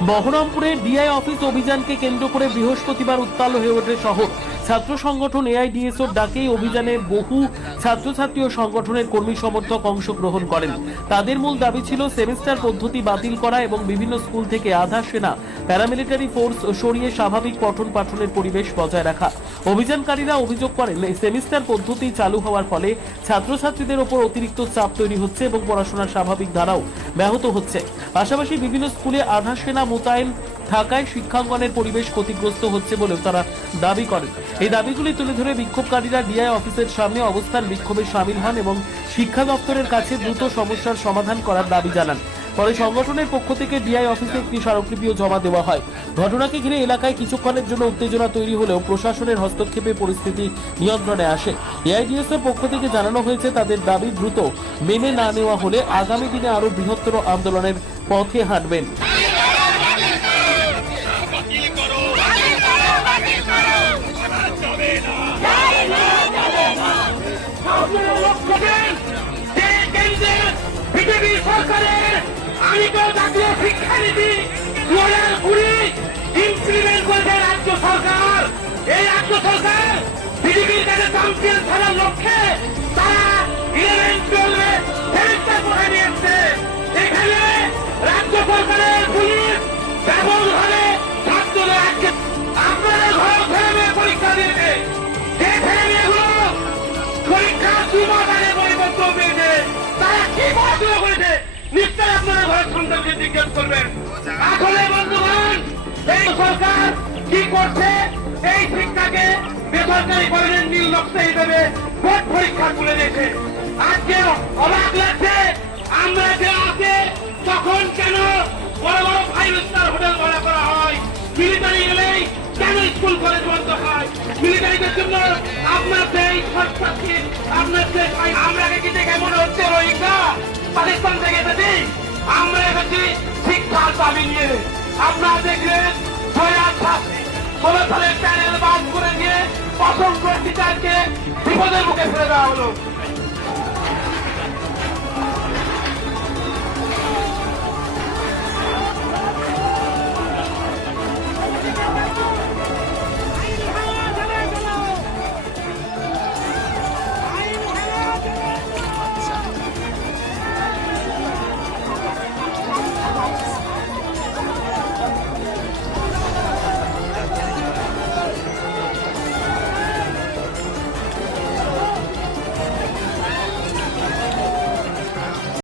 বহরমপুরে DI office অভিযানকে কেন্দ্র করে বৃহস্পতিবার উত্তাল হয়ে ওঠে শহর। ছাত্র সংগঠন এআইডিএসওর ডাকেই অভিযানে বহু ছাত্রছাত্রী ও সংগঠনের কর্মী সমর্থক অংশগ্রহণ করেন। তাদের মূল দাবি ছিল সেমিস্টার পদ্ধতি বাতিল করা এবং বিভিন্ন স্কুল থেকে আধা সেনা প্যারামিলিটারি ফোর্স সরিয়ে স্বাভাবিক পঠন পাঠনের পরিবেশ বজায় রাখা। অভিযানকারীরা অভিযোগ করেন, সেমিস্টার পদ্ধতি চালু হওয়ার ফলে ছাত্রছাত্রীদের ওপর অতিরিক্ত চাপ তৈরি হচ্ছে এবং পড়াশোনার স্বাভাবিক ধারাও ব্যাহত হচ্ছে। পাশাপাশি বিভিন্ন স্কুলে আধা সেনা মোতায়েন থাকায় শিক্ষাঙ্গনের পরিবেশ ক্ষতিগ্রস্ত হচ্ছে বলেও তারা দাবি করেন। এই দাবিগুলি তুলে ধরে বিক্ষোভকারীরা ডিআই অফিসের সামনে অবস্থান বিক্ষোভে সামিল হন এবং শিক্ষা দপ্তরের কাছে দ্রুত সমস্যার সমাধান করার দাবি জানান। পরে সংগঠনের পক্ষ থেকে ডিআই অফিসে একটি স্মারকলিপিও জমা দেওয়া হয়। ঘটনাকে ঘিরে এলাকায় কিছুক্ষণের জন্য উত্তেজনা তৈরি হলেও প্রশাসনের হস্তক্ষেপে পরিস্থিতি নিয়ন্ত্রণে আসে। এআইডিএসওর পক্ষ থেকে জানানো হয়েছে, তাদের দাবি দ্রুত মেনে না নেওয়া হলে আগামী দিনে আরো বৃহত্তর আন্দোলনের পথে হাঁটবেন। শিক্ষানীতি 2020 ইমপ্লিমেন্ট করেছে রাজ্য সরকার। এই রাজ্য সরকার বিজেপির কাছে চ্যাম্পিয়ন খেলার লক্ষ্যে তারা 11-12 সেমিস্টার পড়ে নিয়েছে। এখানে রাজ্য সরকারের পুলিশ ব্যবহারে ছাত্রদের আজকে আপনাদের ঘর ফেলে পরীক্ষা দিয়েছে। যে ছেলেমেয়েগুলো পরীক্ষা 2 মাস আগে পরিবর্তন পেয়েছে, তারা কি পড়াশোনা করেছে নিশ্চয় আপনারা ঘরের সন্তানকে জিজ্ঞেস করবেন। আসলে বন্ধুগণ, এই সরকার কি করছে? এই শিক্ষাকে বেসরকারি কলেজের নীল নকশা হিসেবে বোর্ড পরীক্ষা তুলে দিয়েছে। আজকে অবাক লাগছে, আমরা যে আছে তখন কেন বড় বড় 5 স্টার হোটেল ভাড়া করা হয়, মিলিটারি গেলেই কেন স্কুল কলেজ বন্ধ হয়? মিলিটারিদের জন্য আপনার সেই সরকারকে আপনার আমরা কি দেখে মনে হচ্ছে রোহিঙ্গা পাকিস্তান থেকে এসেছি? আমরা এসেছি শিক্ষার দাবি নিয়ে। আপনারা দেখলেন 2016 সালের প্যানেল বাদ করে দিয়ে অসংখ্য টিচারকে বিপদের মুখে ফেলে দেওয়া হলো।